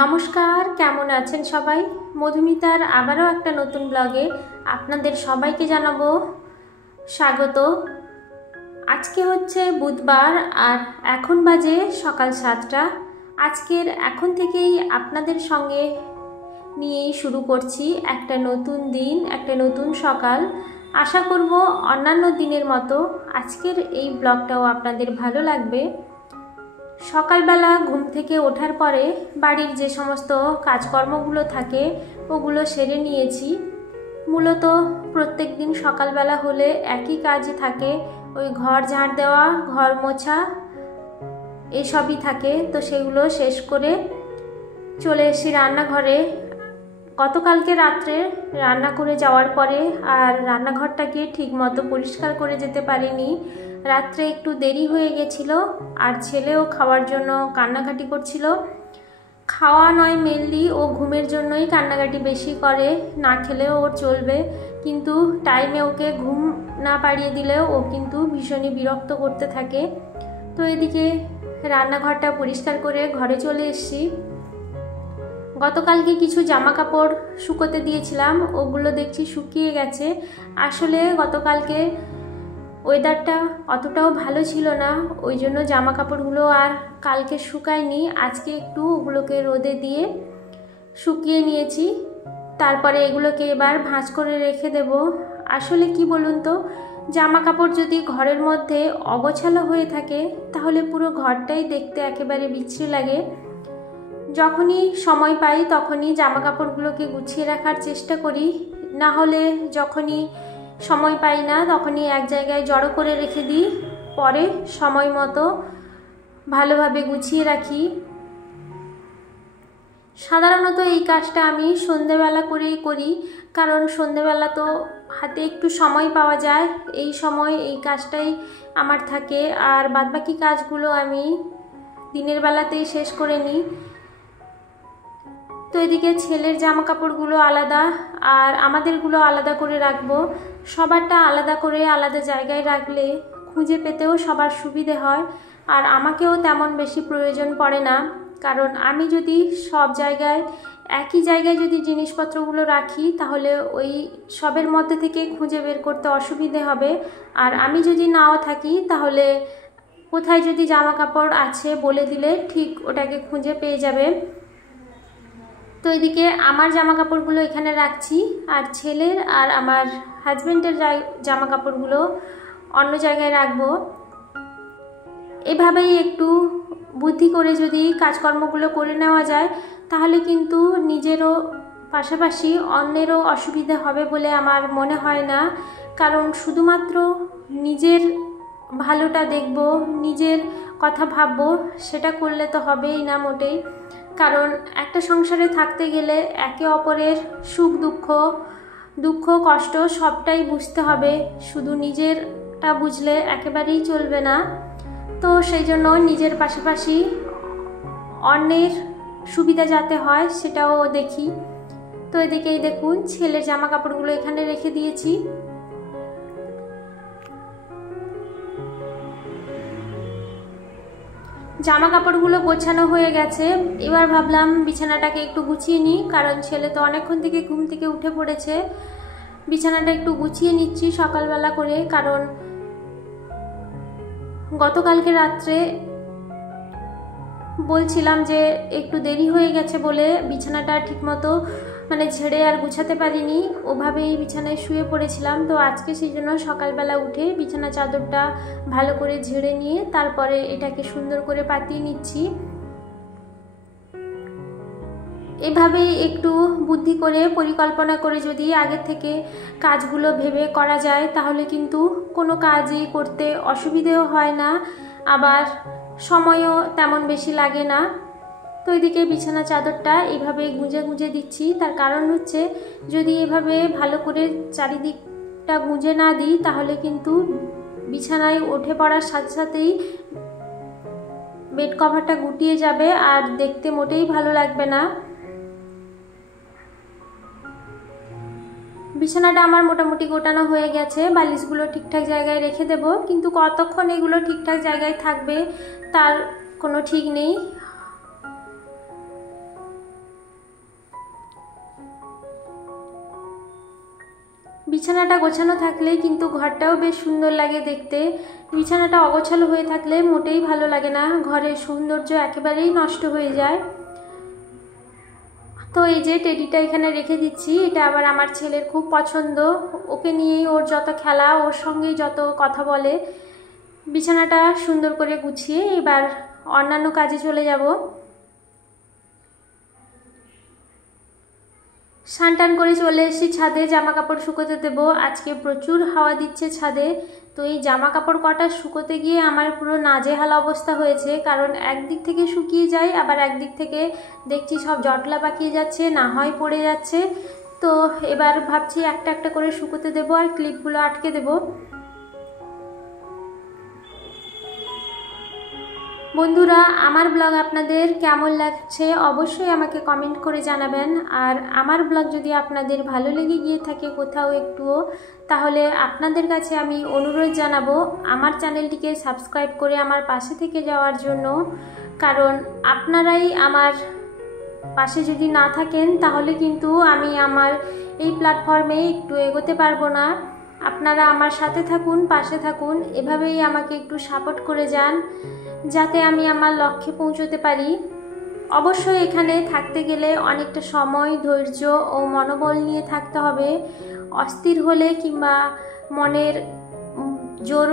নমস্কার, কেমন আছেন সবাই? মধুমিতার আবারও একটা নতুন ব্লগে আপনাদের সবাইকে জানাবো স্বাগত। আজকে হচ্ছে বুধবার আর এখন বাজে সকাল 7টা। আজকের এখন থেকেই আপনাদের সঙ্গে নিয়েই শুরু করছি একটা নতুন দিন, একটা নতুন সকাল। আশা করব অন্যান্য দিনের মতো আজকের এই ব্লগটাও আপনাদের ভালো লাগবে। সকালবেলা ঘুম থেকে ওঠার পরে বাড়ির যে সমস্ত কাজকর্মগুলো থাকে ওগুলো সেরে নিয়েছি। মূলত প্রত্যেক দিন সকালবেলা হলে একই কাজ থাকে, ওই ঘর ঝাড় দেওয়া, ঘর মোছা, এসবই থাকে। তো সেগুলো শেষ করে চলে এসেছি রান্নাঘরে। গতকালকে রাত্রে রান্না করে যাওয়ার পরে আর রান্নাঘরটাকে ঠিকমতো পরিষ্কার করে যেতে পারিনি। রাত্রে একটু দেরি হয়ে গেছিল আর ছেলেও খাওয়ার জন্য কান্নাকাটি করছিল। খাওয়া নয়, মেনলি ও ঘুমের জন্যই কান্নাকাটি বেশি করে, না খেলেও ওর চলবে, কিন্তু টাইমে ওকে ঘুম না পাড়িয়ে দিলেও ও কিন্তু ভীষণই বিরক্ত করতে থাকে। তো এদিকে রান্নাঘরটা পরিষ্কার করে ঘরে চলে এসেছি। গতকালকে কিছু জামা কাপড় শুকোতে দিয়েছিলাম, ওগুলো দেখছি শুকিয়ে গেছে। আসলে গতকালকে ওয়েদারটা অতটাও ভালো ছিল না, ওই জন্য জামা কাপড়গুলো আর কালকে শুকায়নি। আজকে একটু ওগুলোকে রোদে দিয়ে শুকিয়ে নিয়েছি। তারপরে এগুলোকে এবার ভাঁজ করে রেখে দেব। আসলে কি বলুন তো, জামা কাপড় যদি ঘরের মধ্যে অগোছালো হয়ে থাকে তাহলে পুরো ঘরটাই দেখতে একেবারে বিশ্রী লাগে। যখনই সময় পাই তখনই জামা কাপড়গুলোকে গুছিয়ে রাখার চেষ্টা করি, না হলে যখনই সময় পাই না তখনই এক জায়গায় জড়ো করে রেখে দিই, পরে সময় মতো ভালোভাবে গুছিয়ে রাখি। সাধারণত এই কাজটা আমি সন্ধেবেলা করেই করি, কারণ সন্ধেবেলা তো হাতে একটু সময় পাওয়া যায়, এই সময় এই কাজটাই আমার থাকে। আর বাদবাকি কাজগুলো আমি দিনের বেলাতেই শেষ করে নিই। তো এদিকে ছেলের জামা কাপড়গুলো আলাদা আর আমাদেরগুলো আলাদা করে রাখবো। সবারটা আলাদা করে আলাদা জায়গায় রাখলে খুঁজে পেতেও সবার সুবিধে হয়, আর আমাকেও তেমন বেশি প্রয়োজন পড়ে না। কারণ আমি যদি সব জায়গায় একই জায়গায় যদি জিনিসপত্রগুলো রাখি তাহলে ওই সবের মধ্যে থেকে খুঁজে বের করতে অসুবিধে হবে। আর আমি যদি নাও থাকি তাহলে কোথায় যদি জামা কাপড় আছে বলে দিলে ঠিক ওটাকে খুঁজে পেয়ে যাবে। তো এদিকে আমার জামা কাপড়গুলো এখানে রাখছি, আর ছেলের আর আমার হাজব্যান্ডের জামা কাপড়গুলো অন্য জায়গায় রাখবো। এভাবেই একটু বুদ্ধি করে যদি কাজকর্মগুলো করে নেওয়া যায় তাহলে কিন্তু নিজেরও পাশাপাশি অন্যেরও অসুবিধা হবে বলে আমার মনে হয় না। কারণ শুধুমাত্র নিজের ভালোটা দেখব, নিজের কথা ভাববো, সেটা করলে তো হবেই না মোটেই। কারণ একটা সংসারে থাকতে গেলে একে অপরের সুখ দুঃখ কষ্ট সবটাই বুঝতে হবে, শুধু নিজেরটা বুঝলে একেবারেই চলবে না। তো সেই জন্য নিজের পাশাপাশি অন্যের সুবিধা যাতে হয় সেটাও দেখি। তো এদিকেই দেখুন ছেলের জামা কাপড়গুলো এখানে রেখে দিয়েছি। জামা কাপড়গুলো গোছানো হয়ে গেছে, এবার ভাবলাম বিছানাটাকে একটু গুছিয়ে নিই, কারণ ছেলে তো অনেকক্ষণ থেকে ঘুম থেকে উঠে পড়েছে। বিছানাটা একটু গুছিয়ে নিচ্ছি সকালবেলা করে, কারণ গতকালকে রাত্রে বলছিলাম যে একটু দেরি হয়ে গেছে বলে বিছানাটা ঠিকমতো ঝেড়ে আর গুছাতে পারিনি, ওভাবেই বিছানায় শুয়ে পড়েছিলাম। তো আজকে সেই জন্য সকালবেলা উঠে বিছানা চাদরটা ভালো করে ঝেড়ে নিয়ে তারপরে এটাকে সুন্দর করে পাতিয়ে নিচ্ছি। এভাবেই একটু বুদ্ধি করে পরিকল্পনা করে যদি আগে থেকে কাজগুলো ভেবে করা যায় তাহলে কিন্তু কোনো কাজই করতে অসুবিধেও হয় না, আবার সময়ও তেমন বেশি লাগে না। তো এদিকে বিছানা চাদরটা এইভাবে গুঁজে গুঁজে দিচ্ছি, তার কারণ হচ্ছে যদি এভাবে ভালো করে চারিদিকটা গুঁজে না দিই তাহলে কিন্তু বিছানায় উঠে পড়ার সাথে সাথেই বেড কভারটা গুটিয়ে যাবে আর দেখতে মোটেই ভালো লাগবে না। বিছানাটা আমার মোটামুটি গোটানো হয়ে গেছে, বালিশগুলো ঠিকঠাক জায়গায় রেখে দেব, কিন্তু কতক্ষণ এগুলো ঠিকঠাক জায়গায় থাকবে তার কোনো ঠিক নেই। বিছানাটা গোছানো থাকলে কিন্তু ঘরটাও বেশ সুন্দর লাগে দেখতে। বিছানাটা অগোছালো হয়ে থাকলে মোটেই ভালো লাগে না, ঘরের সৌন্দর্য একেবারেই নষ্ট হয়ে যায়। তো এই যে টেডিটা এখানে রেখে দিচ্ছি, এটা আবার আমার ছেলের খুব পছন্দ, ওকে নিয়েই ওর যত খেলা, ওর সঙ্গেই যত কথা বলে। বিছানাটা সুন্দর করে গুছিয়ে এবার অন্যান্য কাজে চলে যাব। স্নান টান করে চলে এসেছি ছাদে, জামা কাপড় শুকোতে দেবো। আজকে প্রচুর হাওয়া দিচ্ছে ছাদে, তো এই জামা কাপড় কটা শুকোতে গিয়ে আমার পুরো নাজেহাল অবস্থা হয়েছে, কারণ একদিক থেকে শুকিয়ে যায়, আবার একদিক থেকে দেখছি সব জটলা পাকিয়ে যাচ্ছে, না হয় পড়ে যাচ্ছে। তো এবার ভাবছি একটা একটা করে শুকোতে দেবো আর ক্লিপগুলো আটকে দেবো। বন্ধুরা, আমার ব্লগ আপনাদের কেমন লাগছে অবশ্যই আমাকে কমেন্ট করে জানাবেন। আর আমার ব্লগ যদি আপনাদের ভালো লেগে গিয়ে থাকে কোথাও একটুও, তাহলে আপনাদের কাছে আমি অনুরোধ জানাবো আমার চ্যানেলটিকে সাবস্ক্রাইব করে আমার পাশে থেকে যাওয়ার জন্য, কারণ আপনারাই আমার পাশে যদি না থাকেন তাহলে কিন্তু আমি আমার এই প্ল্যাটফর্মে একটু এগোতে পারবো না। আপনারা আমার সাথে থাকুন, পাশে থাকুন, এভাবেই আমাকে একটু সাপোর্ট করে যান যাতে আমি আমার লক্ষ্যে পৌঁছতে পারি। অবশ্যই এখানে থাকতে গেলে অনেকটা সময়, ধৈর্য ও মনোবল নিয়ে থাকতে হবে। অস্থির হলে কিংবা মনের জোর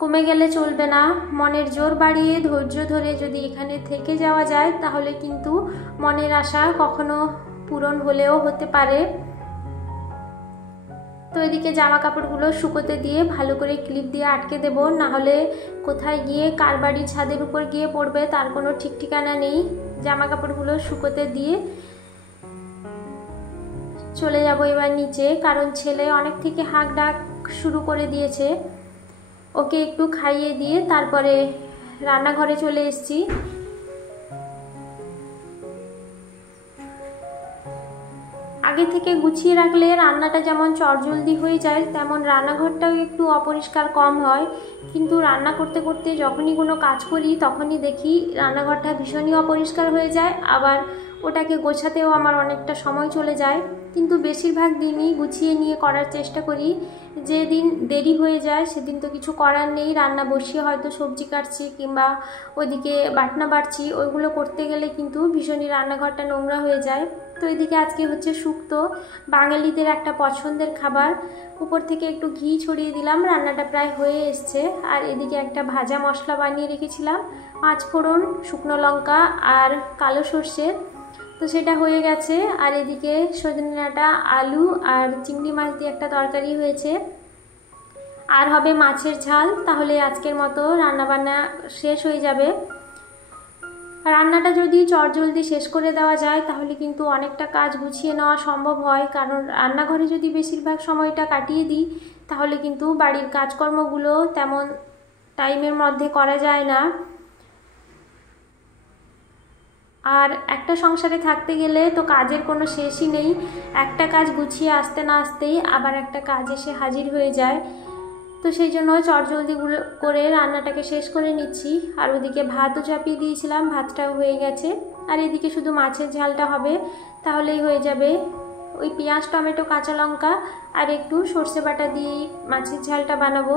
কমে গেলে চলবে না, মনের জোর বাড়িয়ে ধৈর্য ধরে যদি এখানে থেকে যাওয়া যায় তাহলে কিন্তু মনের আশা কখনো পূরণ হলেও হতে পারে। তো এদিকে জামা কাপড়গুলো শুকোতে দিয়ে ভালো করে ক্লিপ দিয়ে আটকে দেব, না হলে কোথায় গিয়ে কার বাড়ির ছাদের উপর গিয়ে পড়বে তার কোনো ঠিক ঠিকানা নেই। জামা কাপড়গুলো শুকোতে দিয়ে চলে যাব এবার নিচে, কারণ ছেলে অনেক থেকে হাঁক ডাক শুরু করে দিয়েছে। ওকে একটু খাইয়ে দিয়ে তারপরে রান্নাঘরে চলে এসেছি। আগে থেকে গুছিয়ে রাখলে রান্নাটা যেমন চটজলদি হয়ে যায়, তেমন রান্নাঘরটাও একটু অপরিষ্কার কম হয়। কিন্তু রান্না করতে করতে যখনই কোনো কাজ করি তখনই দেখি রান্নাঘরটা ভীষণই অপরিষ্কার হয়ে যায়, আবার ওটাকে গোছাতেও আমার অনেকটা সময় চলে যায়। কিন্তু বেশিরভাগ দিনই গুছিয়ে নিয়ে করার চেষ্টা করি। যেদিন দেরি হয়ে যায় সেদিন তো কিছু করার নেই, রান্না বসিয়ে হয়তো সবজি কাটছি কিংবা ওইদিকে বাটনা বাটছি, ওইগুলো করতে গেলে কিন্তু ভীষণই রান্নাঘরটা নোংরা হয়ে যায়। তো এদিকে আজকে হচ্ছে শুক্তো, বাঙালিদের একটা পছন্দের খাবার। উপর থেকে একটু ঘি ছড়িয়ে দিলাম, রান্নাটা প্রায় হয়ে এসছে। আর এদিকে একটা ভাজা মশলা বানিয়ে রেখেছিলাম, 5 ফোড়ন, শুকনো লঙ্কা আর কালো সর্ষে, তো সেটা হয়ে গেছে। আর এদিকে সজনে ডাঁটা, আলু আর চিংড়ি মাছ দিয়ে একটা তরকারি হয়েছে, আর হবে মাছের ঝাল। তাহলে আজকের মতো রান্নাবান্না শেষ হয়ে যাবে। রান্নাটা যদি চটজলদি শেষ করে দেওয়া যায় তাহলে কিন্তু অনেকটা কাজ গুছিয়ে নেওয়া সম্ভব হয়, কারণ রান্নাঘরে যদি বেশিরভাগ সময়টা কাটিয়ে দিই তাহলে কিন্তু বাড়ির কাজকর্মগুলো তেমন টাইমের মধ্যে করা যায় না। আর একটা সংসারে থাকতে গেলে তো কাজের কোনো শেষই নেই, একটা কাজ গুছিয়ে আসতে না আসতেই আবার একটা কাজ এসে হাজির হয়ে যায়। তো সেই জন্য চটজলদি করে রান্নাটাকে শেষ করে নিচ্ছি। আর ওদিকে ভাতও চাপিয়ে দিয়েছিলাম, ভাতটাও হয়ে গেছে। আর এদিকে শুধু মাছের ঝালটা হবে, তাহলেই হয়ে যাবে। ওই পেঁয়াজ, টমেটো, কাঁচা লঙ্কা আর একটু সর্ষে বাটা দিয়ে মাছের ঝালটা বানাবো।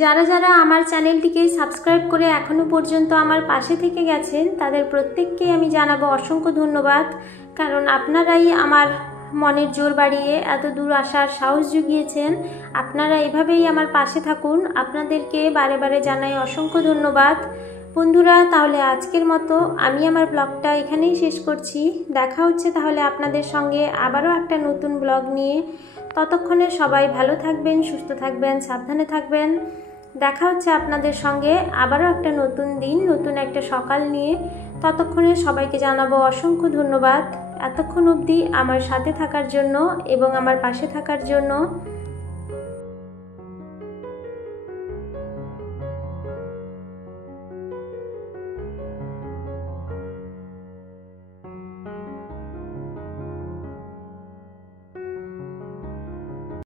যারা যারা আমার চ্যানেলটিকে সাবস্ক্রাইব করে এখনও পর্যন্ত আমার পাশে থেকে গেছেন তাদের প্রত্যেককেই আমি জানাবো অসংখ্য ধন্যবাদ, কারণ আপনারাই আমার মনের জোর বাড়িয়ে এত দূর আসার সাহস জুগিয়েছেন। আপনারা এভাবেই আমার পাশে থাকুন, আপনাদেরকে বারে বারে জানাই অসংখ্য ধন্যবাদ। বন্ধুরা, তাহলে আজকের মতো আমি আমার ব্লগটা এখানেই শেষ করছি। দেখা হচ্ছে তাহলে আপনাদের সঙ্গে আবারও একটা নতুন ব্লগ নিয়ে। ততক্ষণে সবাই ভালো থাকবেন, সুস্থ থাকবেন, সাবধানে থাকবেন। দেখা হচ্ছে আপনাদের সঙ্গে আবারও একটা নতুন দিন, নতুন একটা সকাল নিয়ে। ততক্ষণে সবাইকে জানাবো অসংখ্য ধন্যবাদ এতক্ষণ অবধি আমার সাথে থাকার জন্য এবং আমার পাশে থাকার জন্য।